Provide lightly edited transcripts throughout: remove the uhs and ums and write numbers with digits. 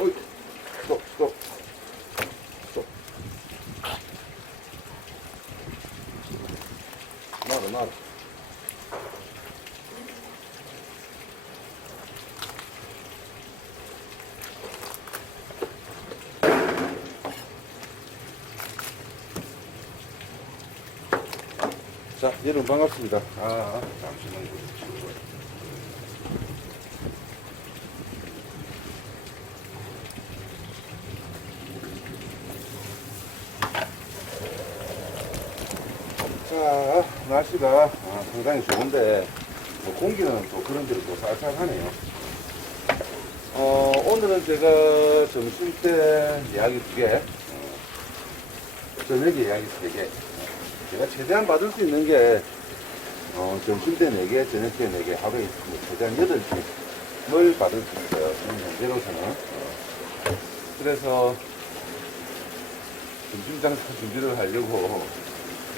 어이, 스톱, 스톱, 스톱. 놔둬, 놔둬. 자, 여러분 반갑습니다. 잠시만요. 자, 날씨가 상당히 좋은데 공기는 또 그런 대로 또 쌀쌀하네요. 오늘은 제가 점심 때 이야기 2개, 저녁에 이야기 3개. 제가 최대한 받을 수 있는 게 점심 때 4개, 저녁 때 4개, 하루에 최대한 8개를 받을 수 있어요. 지금 현재로서는. 그래서 점심 장사 준비를 하려고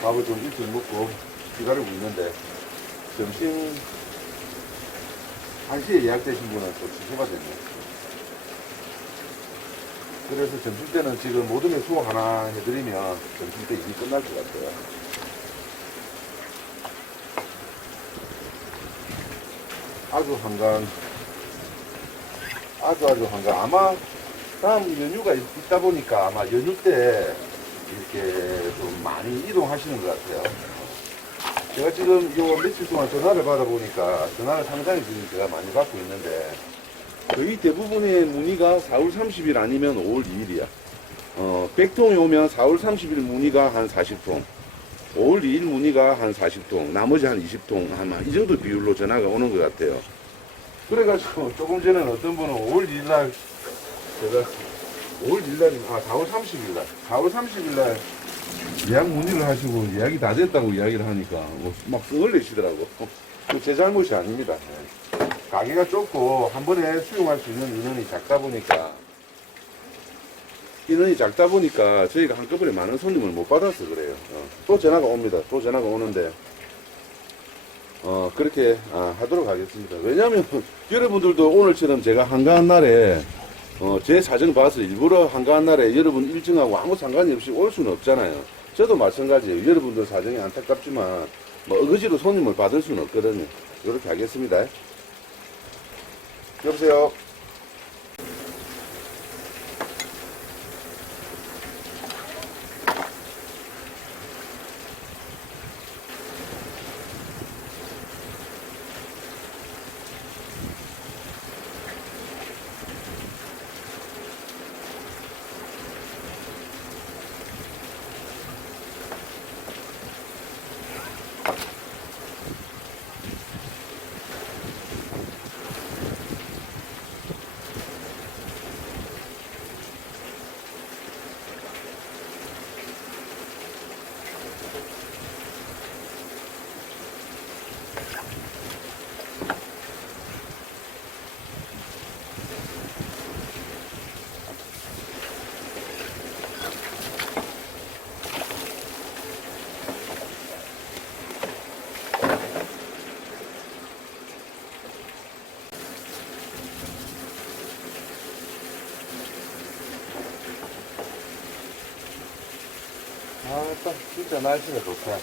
밥을 좀 일찍 먹고 기다리고 있는데, 점심 1시에 예약되신 분은 또 취소가 됐네요. 그래서 점심 때는 지금 모둠에 수확 하나 해드리면 점심 때 일이 끝날 것 같아요. 아주 한강, 아주 한강. 아마 다음 연휴가 있다 보니까 아마 연휴 때 이렇게 좀 많이 이동하시는 것 같아요. 제가 지금 요 며칠 동안 전화를 받아보니까 전화를 상당히 지금 제가 많이 받고 있는데, 거의 대부분의 문의가 4월 30일 아니면 5월 2일이야. 100통이 오면 4월 30일 문의가 한 40통, 5월 2일 문의가 한 40통, 나머지 한 20통, 아마 이 정도 비율로 전화가 오는 것 같아요. 그래가지고 조금 전에는 어떤 분은 5월 2일 날, 제가 5월 1일 날, 4월 30일 날, 4월 30일 날 예약 문의를 하시고 예약이 다 됐다고 이야기를 하니까 막 성을 내시더라고. 제 잘못이 아닙니다. 가게가 좁고 한 번에 수용할 수 있는 인원이 작다 보니까 저희가 한꺼번에 많은 손님을 못 받아서 그래요. 또 전화가 옵니다. 또 전화가 오는데 그렇게 하도록 하겠습니다. 왜냐하면 여러분들도 오늘처럼 제가 한가한 날에 제 사정 봐서 일부러 한가한 날에 여러분 일정하고 아무 상관이 없이 올 수는 없잖아요. 저도 마찬가지예요. 여러분들 사정이 안타깝지만 뭐 어거지로 손님을 받을 수는 없거든요. 이렇게 하겠습니다. 여보세요. 진짜 날씨가 좋다.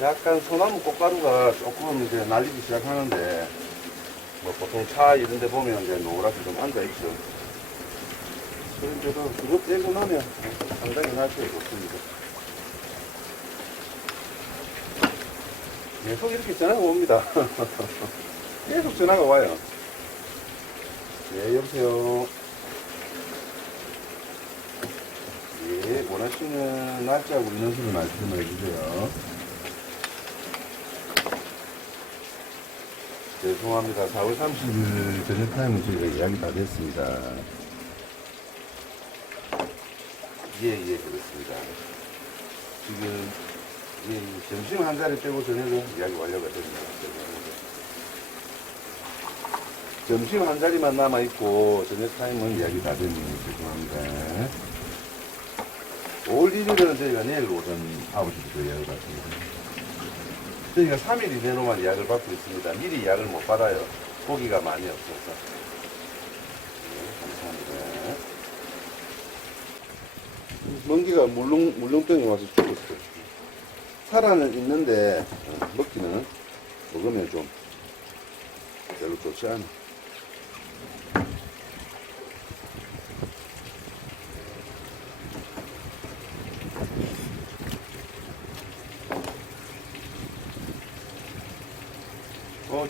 약간 소나무 꽃가루가 조금 이제 날리기 시작하는데, 뭐 보통 차 이런 데 보면 이제 노랗게 좀 앉아있죠. 그런데도 그거 빼고 나면 상당히 날씨가 좋습니다. 계속 이렇게 전화가 옵니다. 계속 전화가 와요. 네, 여보세요. 예, 원하시는 날짜하고 인원수를 말씀을 해주세요. 죄송합니다. 4월 30일 저녁 타임은 저희가 예약이 다 됐습니다. 예, 그렇습니다. 지금, 점심 한 자리 빼고 저녁은 예약이 완료가 됩니다. 점심 한 자리만 남아있고, 저녁 타임은 예약이 다 됩니다. 죄송합니다. 5월 1일은 저희가 내일 오전 9시부터 예약을 받습니다. 저희가 3일 이내로만 예약을 받고 있습니다. 미리 예약을 못 받아요. 고기가 많이 없어서. 네. 먼기가 물렁덩이 와서 죽었어요. 살아는 있는데 먹으면 좀 별로 좋지 않아.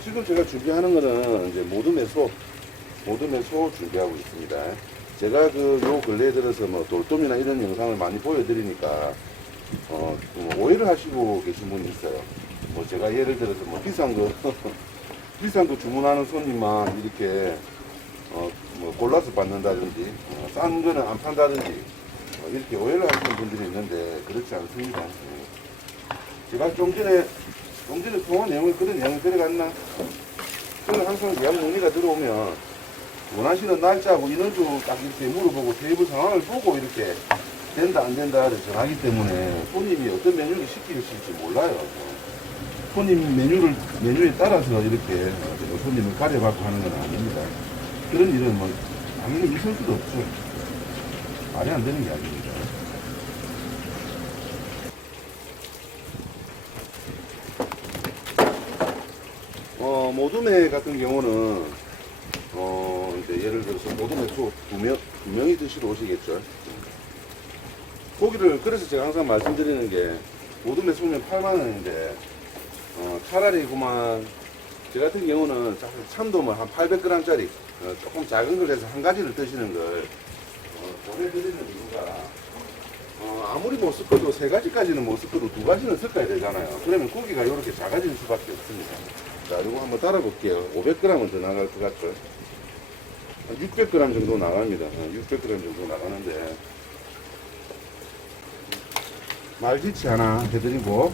지금 제가 준비하는 거는 이제 모둠의 소 준비하고 있습니다. 제가 요 근래에 들어서 뭐 돌돔이나 이런 영상을 많이 보여드리니까 뭐 오해를 하시고 계신 분이 있어요. 뭐 제가 예를 들어서 뭐 비싼 거 주문하는 손님만 이렇게 뭐 골라서 받는다든지 싼 거는 안 판다든지 이렇게 오해를 하시는 분들이 있는데 그렇지 않습니다. 제가 좀 전에 통화 내용에 그런 내용이 들어갔나? 저는 항상 예약 문의가 들어오면 원하시는 날짜하고 인원수 딱 이렇게 물어보고 테이블 상황을 보고 이렇게 된다 안 된다를 정하기 때문에 손님이 어떤 메뉴를 시키실지 몰라요. 손님 메뉴에 따라서 이렇게 손님을 가려받고 하는 건 아닙니다. 그런 일은 뭐 당연히 있을 수도 없죠. 말이 안 되는 게 아닙니다. 모둠회 같은 경우는 이제 예를 들어서 모둠회 소 두 명이 드시러 오시겠죠. 고기를 그래서 제가 항상 말씀드리는 게 모둠회 소면 8만 원인데 차라리 그만 제 같은 경우는 참돔을 한 800g짜리 조금 작은 걸 해서 한 가지를 드시는 걸 보내드리는 이유가 아무리 못 섞어도 세 가지까지는 못 섞어도 두 가지는 섞어야 되잖아요. 그러면 고기가 이렇게 작아질 수밖에 없습니다. 자, 이거 한번 달아볼게요. 500g은 더 나갈 것 같죠? 600g 정도 나갑니다. 600g 정도 나가는데 말지치 하나 해드리고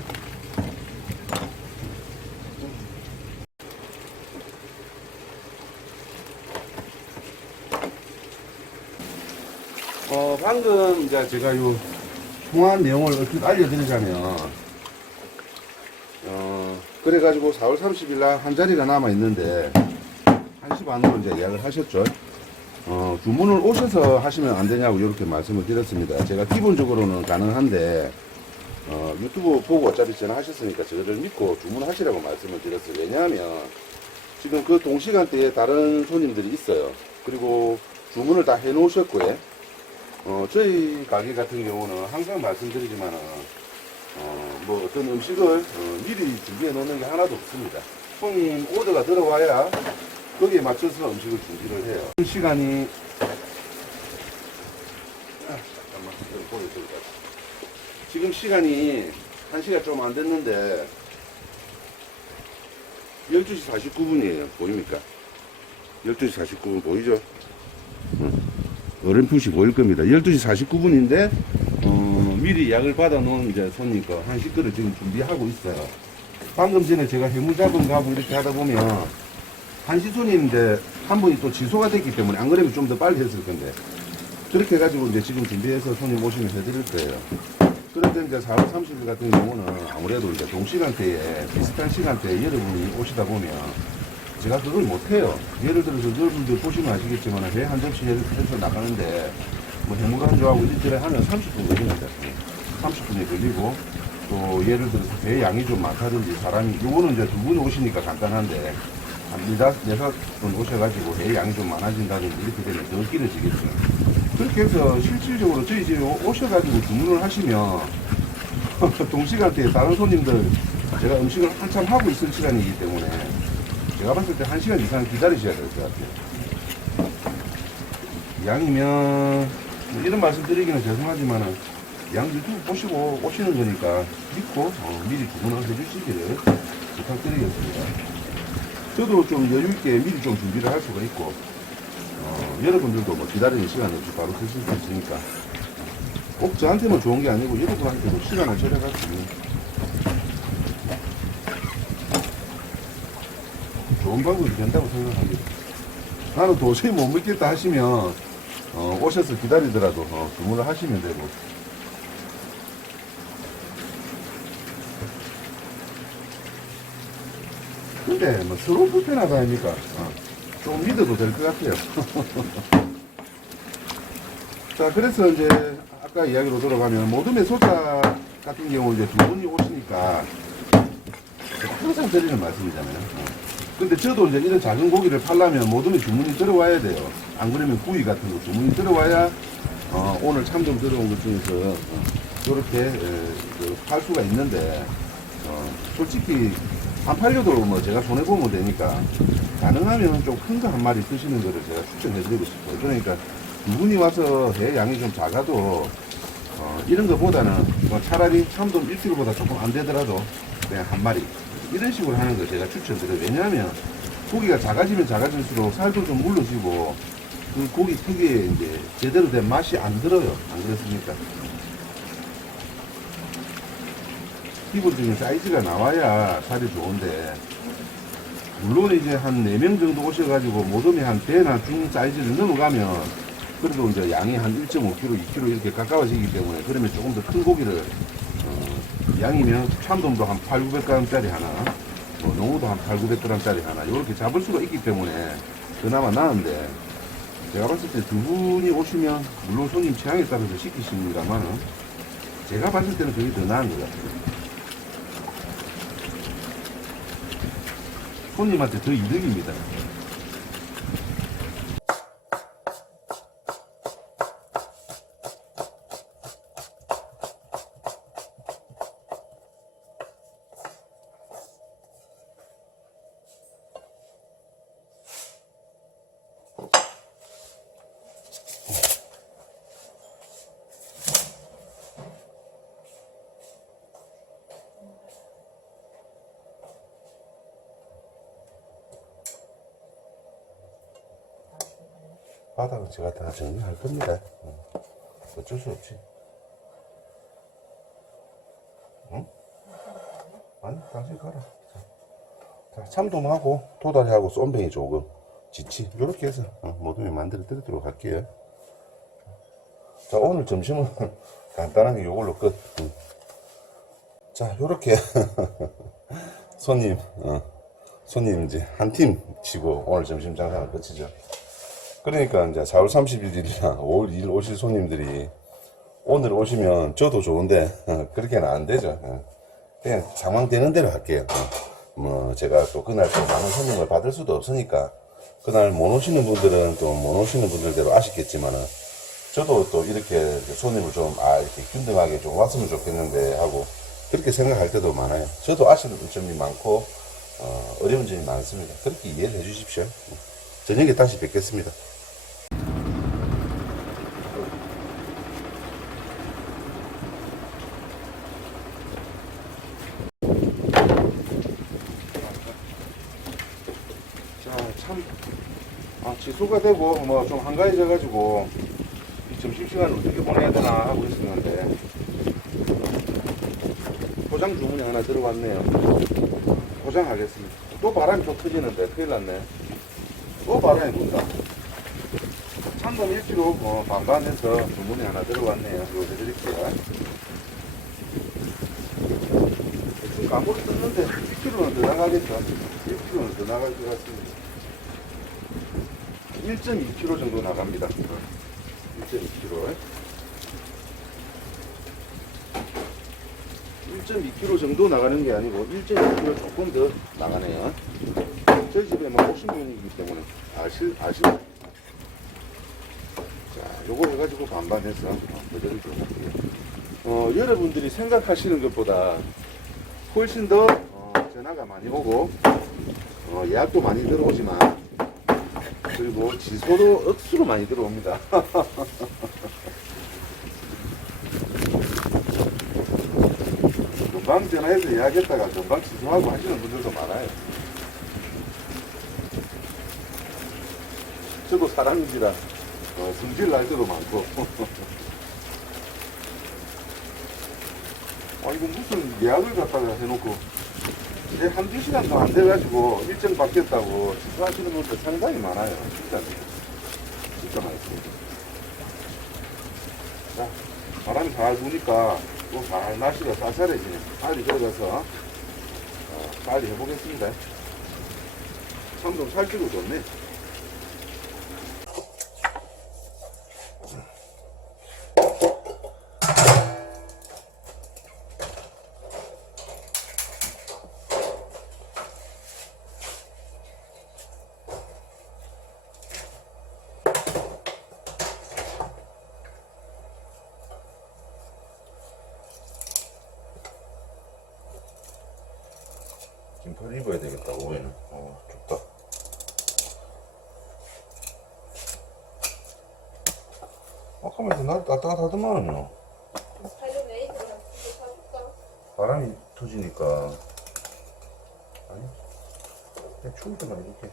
방금 이제 제가 요 통화한 내용을 어떻게 알려드리자면 그래가지고 4월 30일 날 한 자리가 남아 있는데 1시 반으로 이제 예약을 하셨죠. 주문을 오셔서 하시면 안 되냐고 이렇게 말씀을 드렸습니다. 제가 기본적으로는 가능한데 유튜브 보고 어차피 전화하셨으니까 저를 믿고 주문하시라고 말씀을 드렸어요. 왜냐하면 지금 그 동시간대에 다른 손님들이 있어요. 그리고 주문을 다 해 놓으셨고요. 저희 가게 같은 경우는 항상 말씀드리지만은 뭐 어떤 음식을 미리 준비해 놓는 게 하나도 없습니다. 손님 오더가 들어와야 거기에 맞춰서 음식을 준비를 해요. 시간이 잠깐만 보여드릴까요? 지금 시간이 1시가 좀 안 됐는데 12시 49분이에요. 보입니까? 12시 49분 보이죠? 어렴풋이 보일 겁니다. 12시 49분인데 미리 약을 받아 놓은 이제 손님 거 한식 거를 지금 준비하고 있어요. 방금 전에 제가 해물잡은 가고 이렇게 하다 보면 한시 손님인데 한 분이 또 취소가 됐기 때문에 안 그러면 좀 더 빨리 했을 건데 그렇게 해가지고 이제 지금 준비해서 손님 오시면 해드릴 거예요. 그런데 이제 4월 30일 같은 경우는 아무래도 이제 동시간대에 비슷한 시간대에 여러분이 오시다 보면 제가 그걸 못해요. 예를 들어서 여러분들 보시면 아시겠지만 회 한 접시 해서 나가는데 뭐 해물 한 조하고 이렇게 하면 30분 걸립니다. 30분이 걸리고 또 예를 들어서 배 양이 좀 많다든지 사람이 요거는 이제 두 분 오시니까 간단한데 한 4~5분 오셔가지고 배 양이 좀 많아진다든지 이렇게 되면 더 길어지겠죠. 그렇게 해서 실질적으로 저희 집에 오셔가지고 주문을 하시면 동시간대에 다른 손님들 제가 음식을 한참 하고 있을 시간이기 때문에 제가 봤을 때 1시간 이상 기다리셔야 될 것 같아요. 양이면 뭐 이런 말씀 드리기는 죄송하지만은 양 유튜브 보시고 오시는 거니까 믿고 미리 주문을 해주시기를 부탁드리겠습니다. 저도 좀 여유있게 미리 좀 준비를 할 수가 있고 여러분들도 뭐 기다리는 시간 없이 바로 드실 수 있으니까 꼭 저한테만 좋은 게 아니고 여러분한테도 시간을 절약하시면 좋은 방법이 된다고 생각합니다. 나는 도저히 못 먹겠다 하시면 오셔서 기다리더라도 주문을 하시면 되고 근데 뭐 서로 불편하다 아닙니까? 좀 믿어도 될 것 같아요. 자, 그래서 이제 아까 이야기로 돌아가면 모둠의 소자 같은 경우 이제 두 분이 오시니까 항상 드리는 말씀이잖아요. 근데 저도 이제 이런 작은 고기를 팔려면 모둠에 주문이 들어와야 돼요. 안 그러면 구이 같은 거 주문이 들어와야 오늘 참돔 들어온 것 중에서 이렇게 팔 수가 있는데 솔직히 안 팔려도 뭐 제가 손해보면 되니까 가능하면 좀 큰 거 한 마리 드시는 거를 제가 추천해드리고 싶어요. 그러니까 두 분이 와서 배 양이 좀 작아도 이런 거보다는 뭐 차라리 참돔 1kg보다 조금 안 되더라도 그냥 한 마리 이런 식으로 하는 거 제가 추천드려요. 왜냐하면 고기가 작아지면 작아질수록 살도 좀 물러지고 그 고기 특유의 이제 제대로 된 맛이 안 들어요. 안 그렇습니까? 기본적인 사이즈가 나와야 살이 좋은데 물론 이제 한 4명 정도 오셔가지고 모둠이 한 대나 중 사이즈를 넘어가면 그래도 이제 양이 한 1.5kg, 2kg 이렇게 가까워지기 때문에 그러면 조금 더 큰 고기를 양이면 참돔도 한 8, 900g짜리 하나 뭐 농어도 한 8, 900g짜리 하나 이렇게 잡을 수가 있기 때문에 그나마 나은데 제가 봤을 때 두 분이 오시면 물론 손님 취향에 따라서 시키십니다만은 제가 봤을 때는 그게 더 나은 것 같아요. 손님한테 더 이득입니다. 바닥은 제가 다 정리할 겁니다. 어쩔 수 없지. 응? 아니, 당신 가라. 자, 참돔하고 도다리하고 쏨뱅이 조금, 지치 요렇게 해서 모둠에 만들어 드리도록 할게요. 자, 오늘 점심은 간단하게 요걸로 끝. 자, 요렇게 손님 이제 한 팀 치고 오늘 점심 장사는 끝이죠. 그러니까 이제 4월 31일이나 5월 2일 오실 손님들이 오늘 오시면 저도 좋은데 그렇게는 안 되죠. 그냥 상황되는 대로 할게요. 뭐 제가 또 그날 또 많은 손님을 받을 수도 없으니까 그날 못 오시는 분들은 또 못 오시는 분들대로 아쉽겠지만은 저도 또 이렇게 손님을 좀 이렇게 균등하게 좀 왔으면 좋겠는데 하고 그렇게 생각할 때도 많아요. 저도 아쉬운 점이 많고 어려운 점이 많습니다. 그렇게 이해를 해주십시오. 저녁에 다시 뵙겠습니다. 지수가 되고 뭐 좀 한가해져가지고 이 점심시간을 어떻게 보내야 되나 하고 있었는데 포장 주문이 하나 들어왔네요. 포장하겠습니다. 또 바람이 또 터지는데 큰일 났네. 또 바람이 분다. 참돔 1kg 반반해서 주문이 하나 들어왔네요. 이거 해드릴게요. 지금 가물을 떴는데 1kg는 더 나가겠죠. 1kg는 더 나갈 것 같습니다. 1.2kg 정도 나갑니다. 1.2kg. 1.2kg 정도 나가는 게 아니고 1.2kg 조금 더 나가네요. 저희 집에 뭐 오신 분이기 때문에 아시죠? 자, 요거 해가지고 반반해서 보여드리도록 할게요. 여러분들이 생각하시는 것보다 훨씬 더 전화가 많이 오고 예약도 많이 들어오지만 그리고 지소도 억수로 많이 들어옵니다. 금방 전화해서 예약했다가 금방 취소하고 하시는 분들도 많아요. 저도 사람인지라 성질 날 때도 많고 이거 무슨 예약을 갖다가 해놓고 이제 한두 시간도 안 돼가지고 일정 바뀌었다고 취소하시는 분들 상당히 많아요. 진짜 많습니다. 자, 바람이 잘 부니까 또 잘 날씨가 쌀쌀해지네. 빨리 들어가서 빨리 해보겠습니다. 참돔 살찌고 좋네. 긴팔 입어야 되겠다, 오후에는. 춥다. 아까부터 날 따뜻하더만요. 바람이 터지니까. 아니, 그냥 추울 때만 입을게.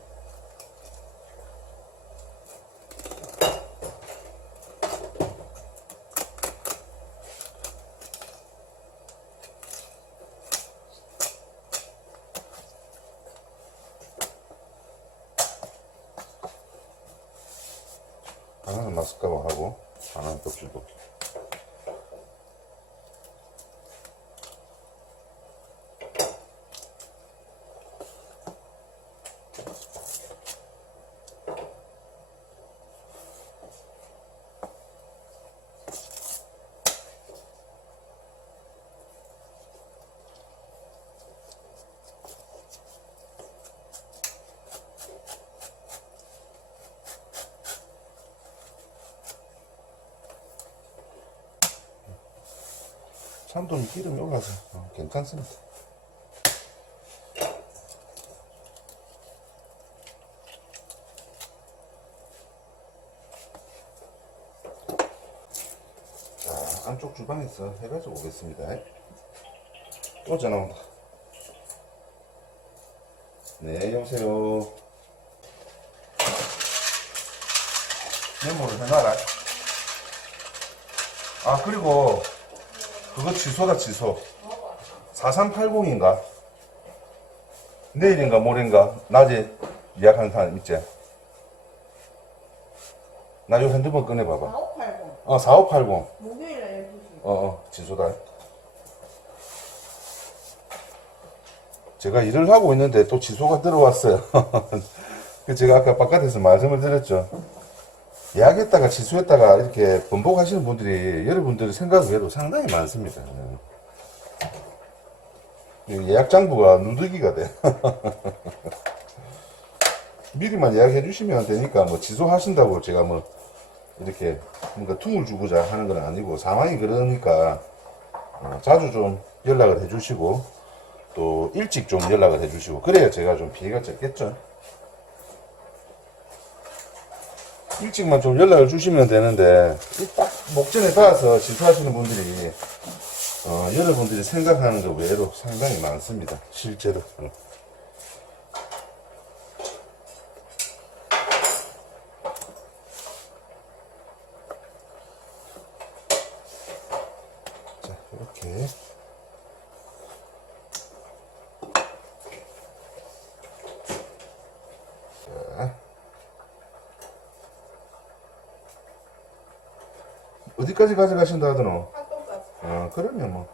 하나는 마스크 가방하고 하나는 껍질 벗기. 참돔이 기름이 올라서 괜찮습니다. 자, 안쪽 주방에서 해가지고 오겠습니다. 또 전화 온다. 네, 여보세요. 메모를 해놔라. 아, 그리고 그거 취소다, 취소. 4380인가? 내일인가 모레인가? 낮에 예약한 사람 있지? 나 요 핸드폰 꺼내봐봐. 4580. 4580. 목요일에 12시. 취소다. 제가 일을 하고 있는데 또 취소가 들어왔어요. 제가 아까 바깥에서 말씀을 드렸죠. 예약했다가 취소했다가 이렇게 번복하시는 분들이 여러분들의 생각 외에도 상당히 많습니다. 예약 장부가 누더기가 돼. 미리만 예약해 주시면 되니까 뭐 취소하신다고 제가 뭐 이렇게 뭔가 tum을 주고자 하는 건 아니고 상황이 그러니까 자주 좀 연락을 해 주시고 또 일찍 좀 연락을 해 주시고 그래야 제가 좀 피해가 적겠죠. 일찍만 좀 연락을 주시면 되는데 딱 목전에 닿아서 취소하시는 분들이 여러분들이 생각하는 것 외로 상당히 많습니다. 실제로. 자, 이렇게. 자. 어디까지 가져가신다 하더노? 학교까지. 그러면 뭐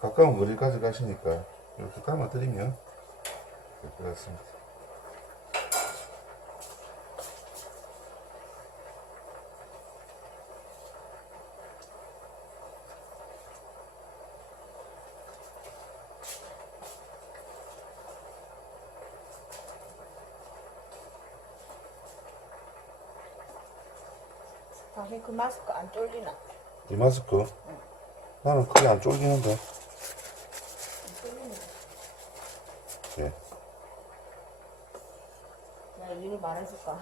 가까운 거리까지 가시니까 이렇게 담아드리면 될 것 같습니다. 당신 그 마스크 안 쫄리나? 이 마스크? 나는 크게 안 쫄리는데. 예. 내가 일을 말해줄까?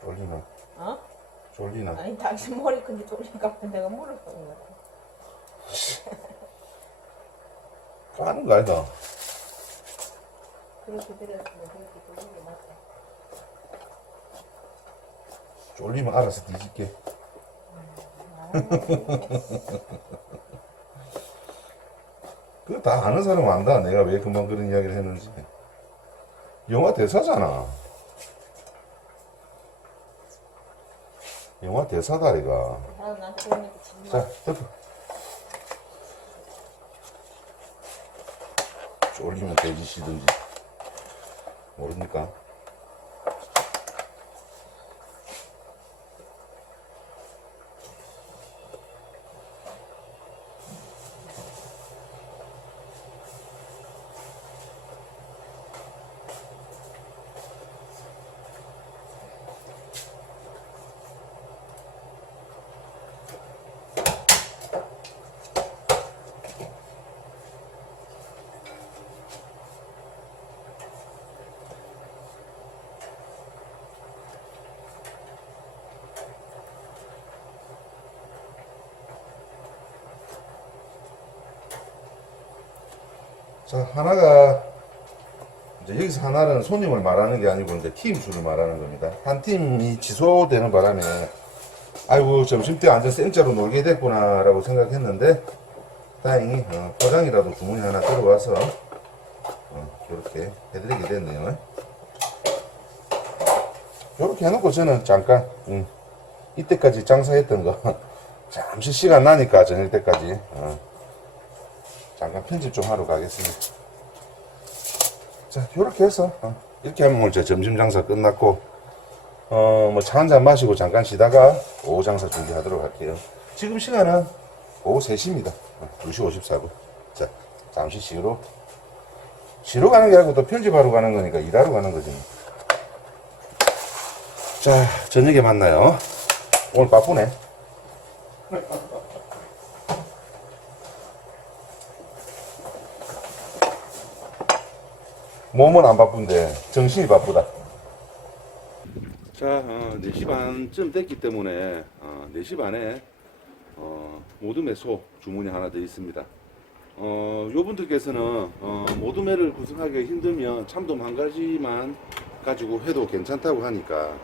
쫄리나? 어? 쫄리나? 아니 당신 머리 근데 쫄릴까 봐 내가 물어보는 거야. 까는 거 아니다. 그렇게 들였으면 그렇게 쫄리는 게 맞다. 쫄리면 알아서 뒤질게. 그거 다 아는 사람은 안다. 내가 왜 금방 그런 이야기를 했는지. 영화 대사잖아. 영화 대사다, 이가. 사람 나한테 그러니까 정말. 자, 덮어. 쫄리면 돼지시든지. 모릅니까? 자, 하나가 이제 여기서 하나는 손님을 말하는 게 아니고 이제 팀 수를 말하는 겁니다. 한 팀이 취소되는 바람에 아이고 점심때 완전 생짜로 놀게 됐구나라고 생각했는데 다행히 포장이라도 주문이 하나 들어와서 이렇게 해드리게 됐네요. 이렇게 해놓고 저는 잠깐 이때까지 장사했던 거 잠시 시간 나니까 저녁 때까지 잠깐 편집 좀 하러 가겠습니다. 자, 이렇게 해서 이렇게 하면 이제 점심 장사 끝났고 뭐 차 한잔 마시고 잠깐 쉬다가 오후 장사 준비하도록 할게요. 지금 시간은 오후 3시입니다. 2시 54분. 자, 잠시 쉬러 가는 게 아니고 또 편집하러 가는 거니까 일하러 가는 거지. 자, 저녁에 만나요. 오늘 바쁘네. 몸은 안 바쁜데 정신이 바쁘다. 자, 4시 반쯤 됐기 때문에 4시 반에 모둠의 소 주문이 하나 더 있습니다. 요분들께서는 모둠회를 구성하기가 힘들면 참돔 한 가지만 가지고 해도 괜찮다고 하니까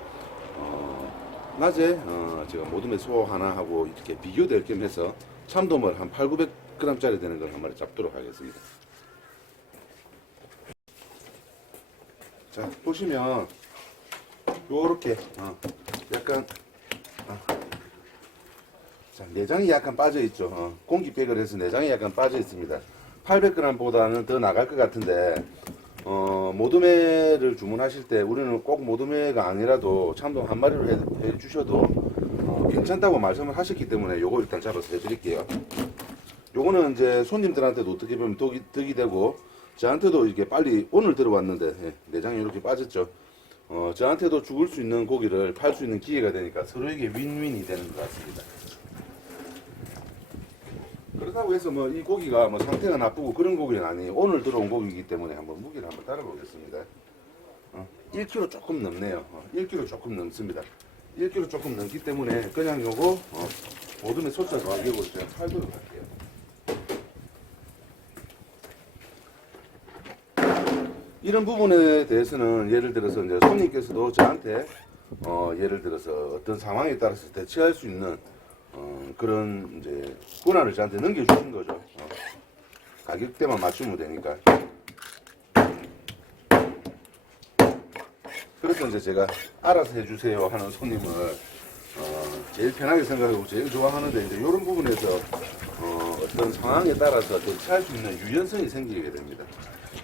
낮에 제가 모둠회 소 하나하고 이렇게 비교될 겸 해서 참돔을 한 800~900g짜리 되는 걸 한 마리 잡도록 하겠습니다. 자, 보시면 요렇게 약간 자, 내장이 약간 빠져 있죠. 공기백을 해서 내장이 약간 빠져 있습니다. 800g보다는 더 나갈 것 같은데 모둠회를 주문하실 때 우리는 꼭 모둠회가 아니라도 참돔 한 마리로 해 주셔도 괜찮다고 말씀을 하셨기 때문에 요거 일단 잡아서 해 드릴게요. 요거는 이제 손님들한테도 어떻게 보면 덕이 되고 저한테도 이게 빨리 오늘 들어왔는데 내장이 이렇게 빠졌죠. 저한테도 죽을 수 있는 고기를 팔 수 있는 기회가 되니까 서로에게 윈윈이 되는 것 같습니다. 그렇다고 해서 뭐 이 고기가 뭐 상태가 나쁘고 그런 고기는 아니에요. 오늘 들어온 고기이기 때문에 한번 무게를 한번 따라보겠습니다. 1kg 조금 넘네요. 1kg 조금 넘습니다. 1kg 조금 넘기 때문에 그냥 요거 모둠의 소자 가격으로 제가 팔도록 할게요. 이런 부분에 대해서는 예를 들어서 이제 손님께서도 저한테 예를 들어서 어떤 상황에 따라서 대처할 수 있는 그런 이제 권한을 저한테 넘겨주신 거죠. 가격대만 맞추면 되니까. 그래서 이제 제가 알아서 해주세요 하는 손님을 제일 편하게 생각하고 제일 좋아하는데 이제 이런 부분에서 어떤 상황에 따라서 대처할 수 있는 유연성이 생기게 됩니다.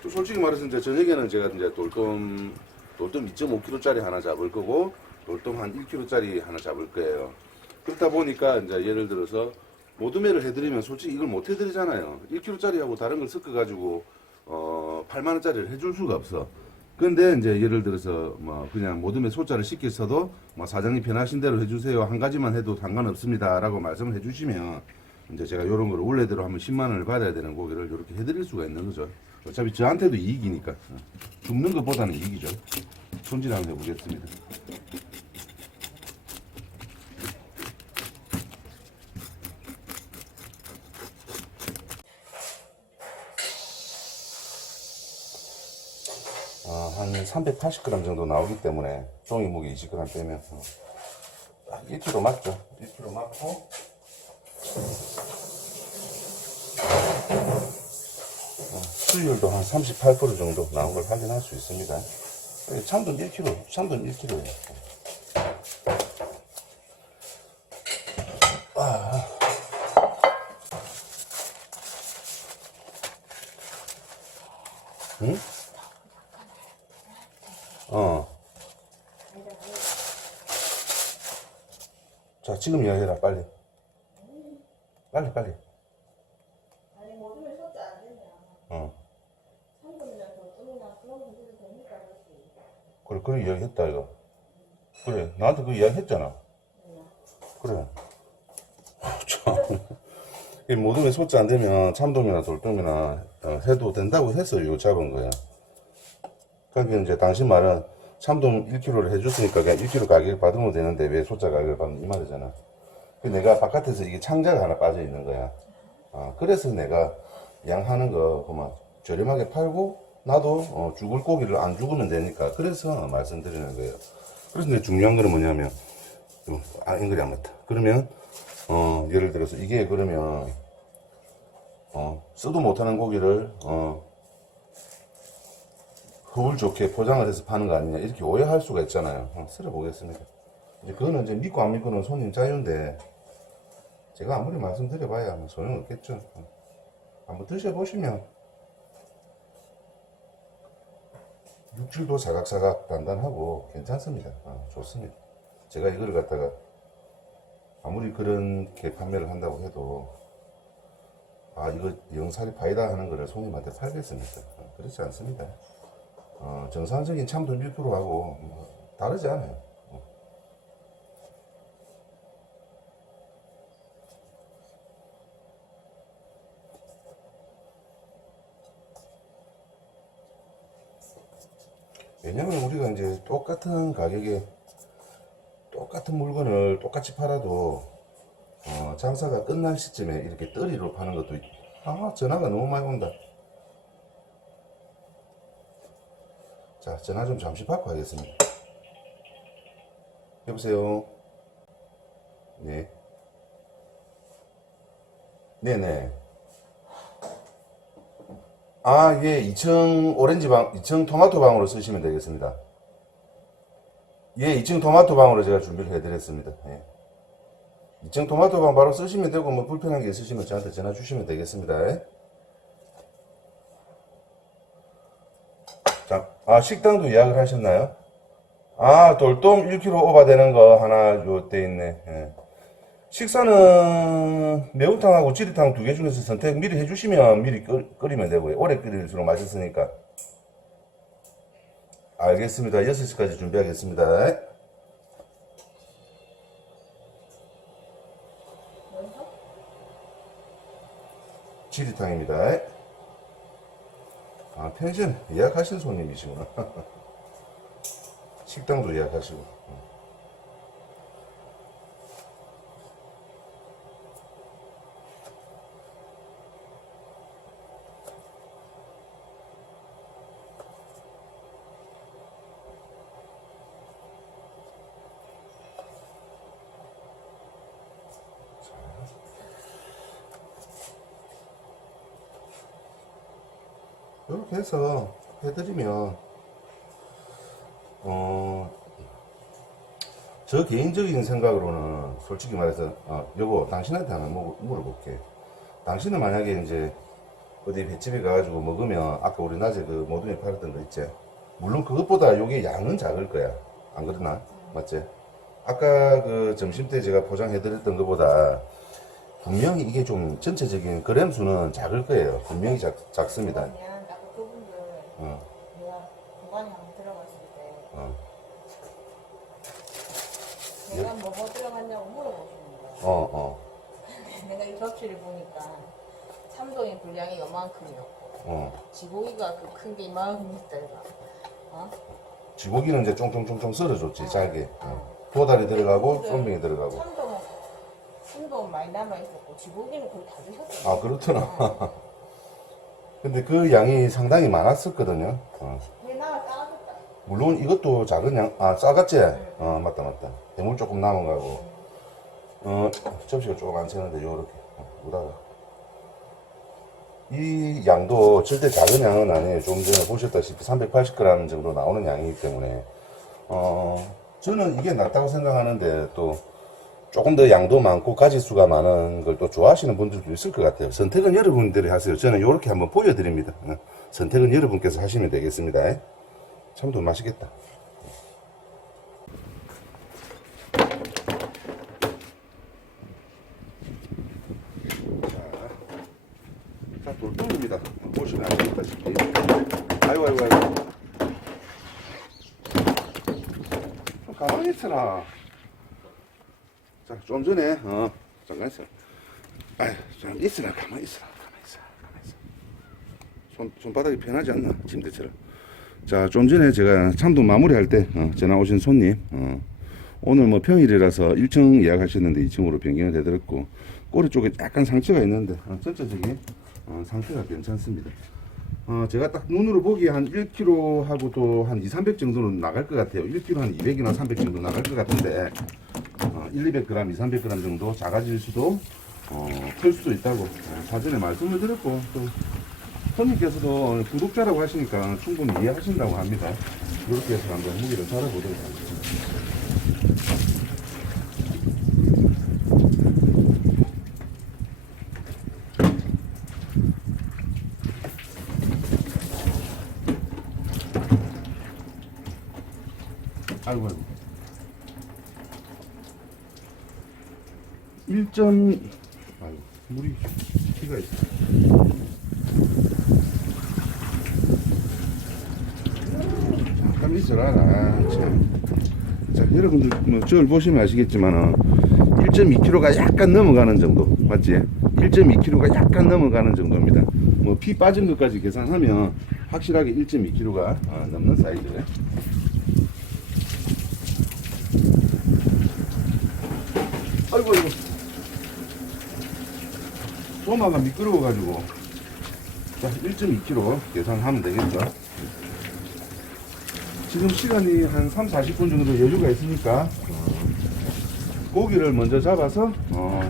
또 솔직히 말해서 이제 저녁에는 제가 이제 돌돔 2.5kg짜리 하나 잡을 거고 돌돔 한 1kg짜리 하나 잡을 거예요. 그렇다 보니까 이제 예를 들어서 모둠회를 해드리면 솔직히 이걸 못 해드리잖아요. 1kg짜리하고 다른 걸 섞어가지고 8만원짜리를 해줄 수가 없어. 근데 이제 예를 들어서 뭐 그냥 모둠회 소자를 시켜서도 뭐 사장님 편하신 대로 해주세요. 한 가지만 해도 상관없습니다라고 말씀을 해주시면 이제 제가 이런 걸 원래대로 하면 10만원을 받아야 되는 고기를 이렇게 해드릴 수가 있는 거죠. 어차피 저한테도 이익이니까 죽는 것보다는 이익이죠. 손질 한번 해보겠습니다. 한 380g 정도 나오기 때문에 종이 무게 20g 빼면 1kg 맞죠? 1kg 맞고 수율도 한 38% 정도 나온 걸 확인할 수 있습니다. 참돔 1kg, 참돔 1kg예요. 응? 자, 지금 이야기해라, 빨리. 빨리. 아니 모둠회 소자 안 되냐. 참돔이나 돌돔이나 그런 거 해도 되니까 그렇지. 그래 이야기했다, 이거. 그래, 나한테 그 이야기 했잖아. 그래. 참. 이 모둠에 소자 안 되면 참돔이나 돌돔이나 해도 된다고 해서 이거 잡은 거야. 그러니까 이제 당신 말은 참돔 1kg를 해줬으니까 그냥 1kg 가격을 받으면 되는데 왜 소자 가격을 받는 이 말이잖아. 내가 바깥에서 이게 창자가 하나 빠져 있는 거야. 그래서 내가 양하는 거 보면 저렴하게 팔고 나도 죽을 고기를 안 죽으면 되니까 그래서 말씀드리는 거예요. 그래서 근데 중요한 거는 뭐냐면 인글이 안 맞다. 그러면 예를 들어서 이게 그러면 쓰도 못하는 고기를 효율 좋게 포장을 해서 파는 거 아니냐 이렇게 오해할 수가 있잖아요. 썰어 보겠습니다. 이제 그거는 이제 믿고 안 믿고는 손님 자유인데 제가 아무리 말씀드려봐야 뭐 소용없겠죠. 한번 드셔보시면 육질도 사각사각 단단하고 괜찮습니다. 좋습니다. 제가 이거를 갖다가 아무리 그렇게 판매를 한다고 해도 이거 영살이 파이다 하는 거를 손님한테 팔겠습니까? 그렇지 않습니다. 정상적인 참돔 1%하고 다르지 않아요. 왜냐면 우리가 이제 똑같은 가격에 똑같은 물건을 똑같이 팔아도 장사가 끝날 시점에 이렇게 떨이로 파는 것도 전화가 너무 많이 온다. 자, 전화 좀 잠시 받고 하겠습니다. 여보세요. 네. 네네. 예, 2층 오렌지 방, 2층 토마토 방으로 쓰시면 되겠습니다. 예, 2층 토마토 방으로 제가 준비를 해드렸습니다. 예. 2층 토마토 방 바로 쓰시면 되고, 뭐 불편한 게 있으시면 저한테 전화 주시면 되겠습니다. 예. 자, 식당도 예약을 하셨나요? 돌돔 1kg 오바 되는 거 하나 요때 있네. 예. 식사는 매운탕하고 찌리탕 두 개 중에서 선택 미리 해주시면 미리 끓이면 되고요. 오래 끓일수록 맛있으니까. 알겠습니다. 6시까지 준비하겠습니다. 찌리탕입니다. 펜션 예약하신 손님이시구나. 식당도 예약하시고. 이렇게 해서 해드리면 저 개인적인 생각으로는 솔직히 말해서 여보 당신한테 하나 물어볼게. 당신은 만약에 이제 어디 횟집에 가가지고 먹으면 아까 우리 낮에 그 모둠이 팔았던 거 있지? 물론 그것보다 요게 양은 작을 거야. 안 그러나? 맞지? 아까 그 점심 때 제가 포장해드렸던 것보다 분명히 이게 좀 전체적인 그램 수는 작을 거예요. 분명히 작습니다. 내가 보관이 한번 들어갔을 때 내가 뭐가 들어갔냐고 물어보시는 거야. 내가 이 접시를 보니까 참돔의 분량이 요만큼이었고 지고기가 그 큰 게 이만큼 있다 이거. 지고기는 이제 쫑쫑쫑쫑 썰어줬지 잘게. 도다리 들어가고 쏨뱅이 들어가고. 참돔은 많이 남아있었고 지고기는 거의 다 드셨어요. 그렇더라. 근데 그 양이 상당히 많았었거든요. 나가 싸가졌다. 물론 이것도 작은 양, 싸갔지? 맞다. 대물 조금 남은 거고. 접시가 조금 안 채는데, 요렇게. 우다가. 이 양도 절대 작은 양은 아니에요. 좀 전에 보셨다시피 380g 정도 나오는 양이기 때문에. 저는 이게 낫다고 생각하는데, 또, 조금 더 양도 많고 가지수가 많은 걸 또 좋아하시는 분들도 있을 것 같아요. 선택은 여러분들이 하세요. 저는 이렇게 한번 보여드립니다. 선택은 여러분께서 하시면 되겠습니다. 참도 맛있겠다. 자, 돌돔입니다. 보시면 아시다시피. 아이고. 좀 가만히 있어라. 자, 좀 전에, 잠깐 있어. 좀 있으라, 가만히 있어. 손바닥이 편하지 않나? 침대처럼. 자, 좀 전에 제가 참돔 마무리할 때, 전화 오신 손님, 오늘 뭐 평일이라서 1층 예약하셨는데 2층으로 변경을 해드렸고, 꼬리 쪽에 약간 상처가 있는데, 전체적인 상태가 괜찮습니다. 제가 딱 눈으로 보기에 한 1kg 하고 또 한 2, 300 정도는 나갈 것 같아요. 1kg 한 200이나 300 정도 나갈 것 같은데 1, 200g, 2, 300g 정도 작아질 수도 클 수도 있다고 사전에 말씀을 드렸고 또 손님께서도 구독자라고 하시니까 충분히 이해하신다고 합니다. 이렇게 해서 한번 무게를 달아보도록 하겠습니다. 아이고, 아이고. 아이고, 물이 피가 있어. 잠깐 있어라. 참. 자, 여러분들 뭐 저를 보시면 아시겠지만 1.2kg가 약간 넘어가는 정도 맞지? 1.2kg가 약간 넘어가는 정도입니다. 뭐 피 빠진 것까지 계산하면 확실하게 1.2kg가 넘는 사이즈예요. 아이고 아이고 소마가 미끄러워가지고 자 1.2kg 계산하면 되겠죠. 지금 시간이 한 3, 40분 정도 여유가 있으니까 고기를 먼저 잡아서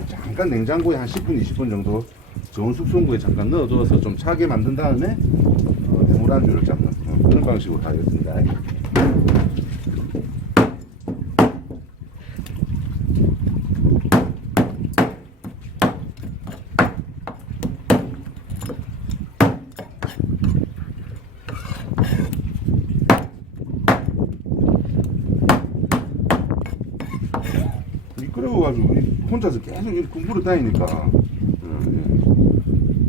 잠깐 냉장고에 한 10분, 20분 정도 저온 숙성구에 잠깐 넣어두어서 좀 차게 만든 다음에 해물 안주를 잡는 그런 방식으로 하겠습니다. 미끄러워가지고 혼자서 계속 이렇게 공부를 다니니까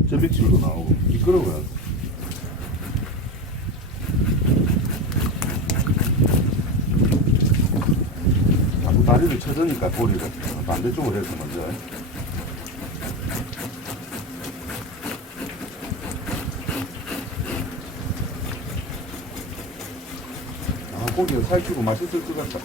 저백질도 나오고 미끄러워요. 자꾸 다리를 쳐드니까 고리를 반대쪽으로 해서 먼저 고기가 살찌고 맛있을 것 같다.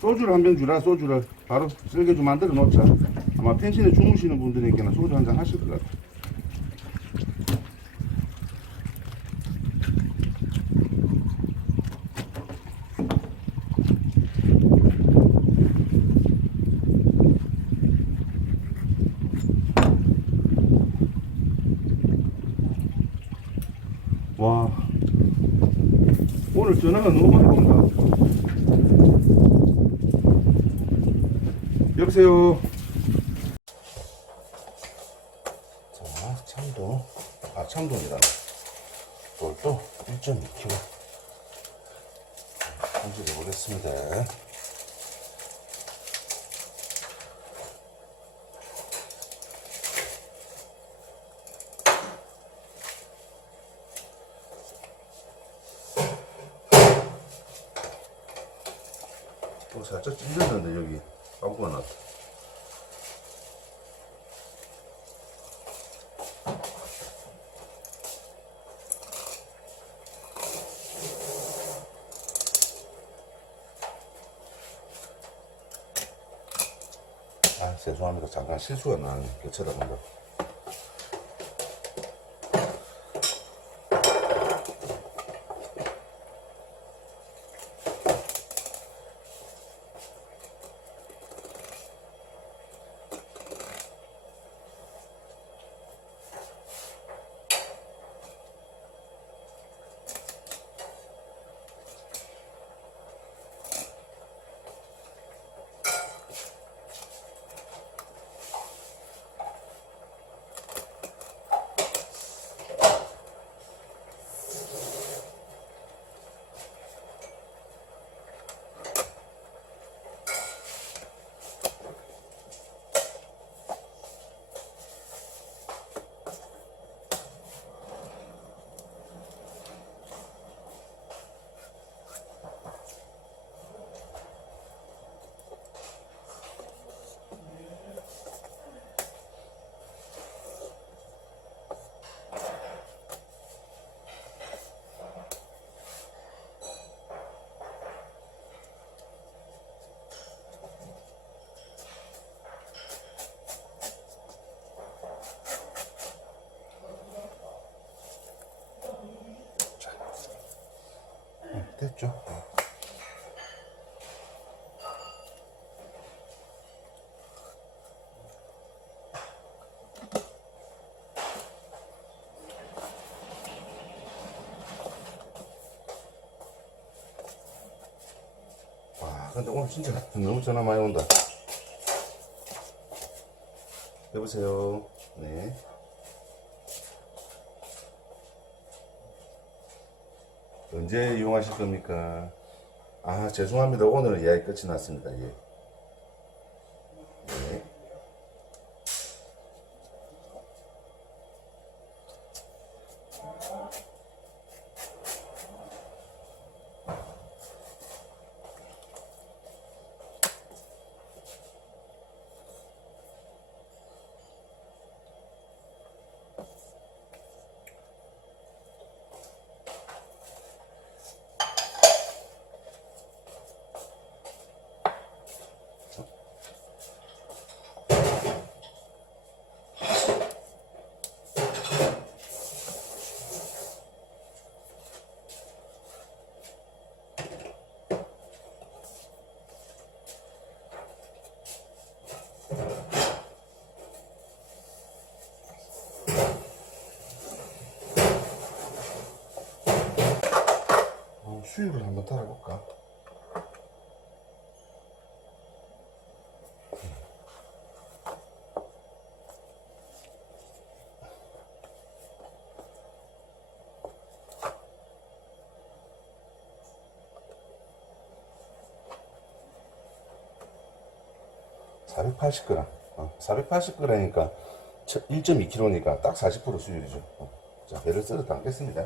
소주를 한 병 주라. 소주를 바로 쓸개 좀 만들어 놓자. 아마 펜션에 주무시는 분들에게는 소주 한잔 하실 것 같아요. 와, 오늘 전화가 너무 많이 온다. 여보세요. 자, 참돔이다. 이것도 1.2kg 손질해 보겠습니다. 살짝 찔렸는데 여기 아무거나 났다. 아, 죄송합니다. 잠깐 실수가 나네. 쳐다본다. 됐죠? 와, 근데 오늘 진짜 너무 전화 많이 온다. 여보세요? 네. 언제 이용하실 겁니까? 아, 죄송합니다. 오늘은 예약이 끝이 났습니다. 예. 네. 수육을 한번 따라볼까? (480g) 480g이니까 1.2kg니까 딱 40% 수율이죠. 자, 배를 썰어 담겠습니다.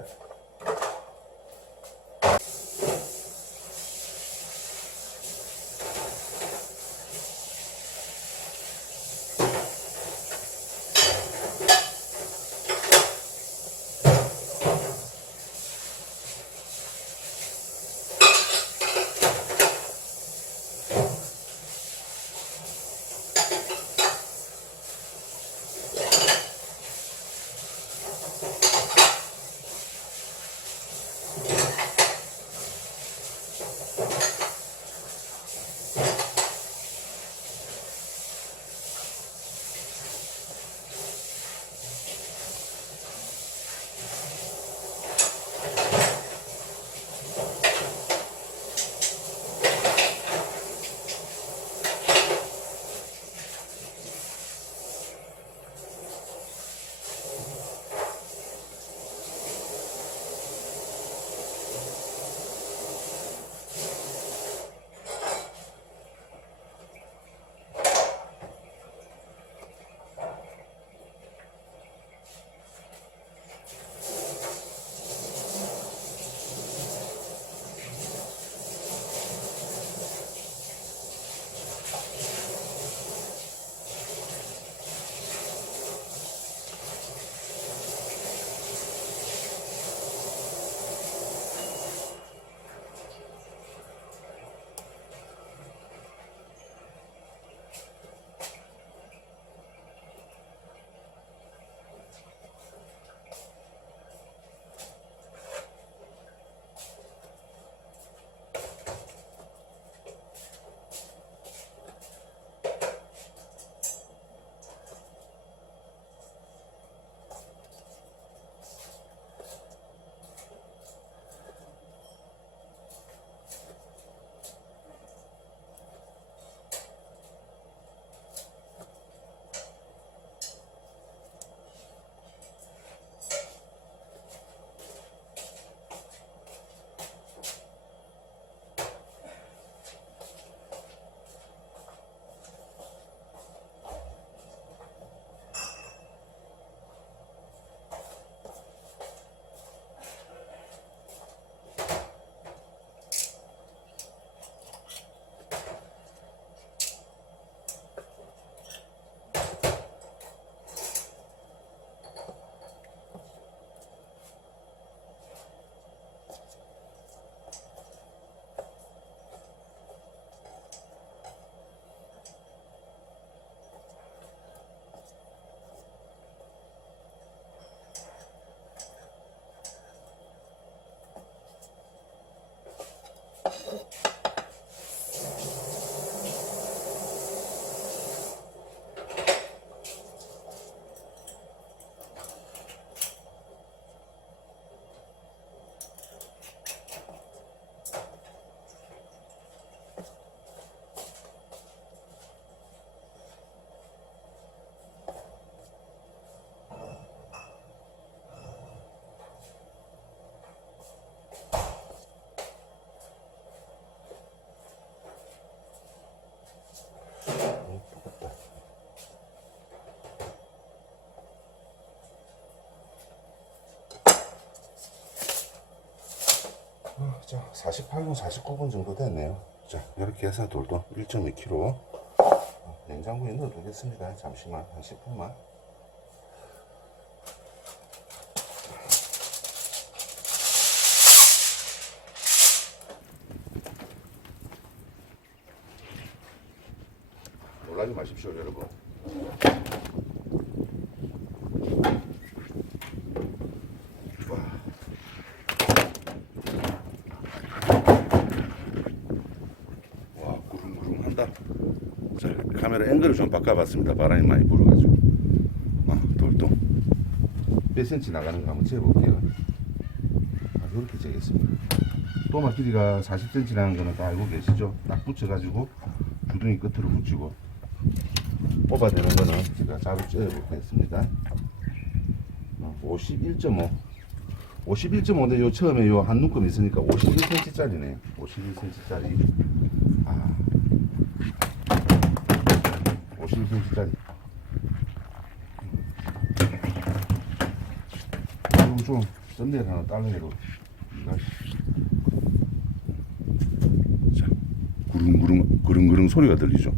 자, 48분, 49분 정도 됐네요. 자, 이렇게 해서 돌도 1.2kg 냉장고에 넣어두겠습니다. 잠시만, 한 10분만. 놀라지 마십시오, 여러분. 자, 카메라 앵글을 좀 바꿔봤습니다. 바람이 많이 불어가지고. 돌도 몇 cm 나가는가 한번 재볼게요. 이렇게 재겠습니다. 또마 길이가 40cm라는 거는 다 알고 계시죠? 딱 붙여가지고 주둥이 끝으로 붙이고 뽑아내는 거는 제가 자로 째보겠습니다. 51.5 51.5인데 요 처음에 요 한 눈금 있으니까 51cm 짜리네요. 51cm 짜리. 51cm짜리. 그리고 좀 썸네일 하나 딸래로. 자, 그릉그릉 소리가 들리죠?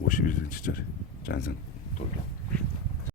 51cm짜리. 짠성.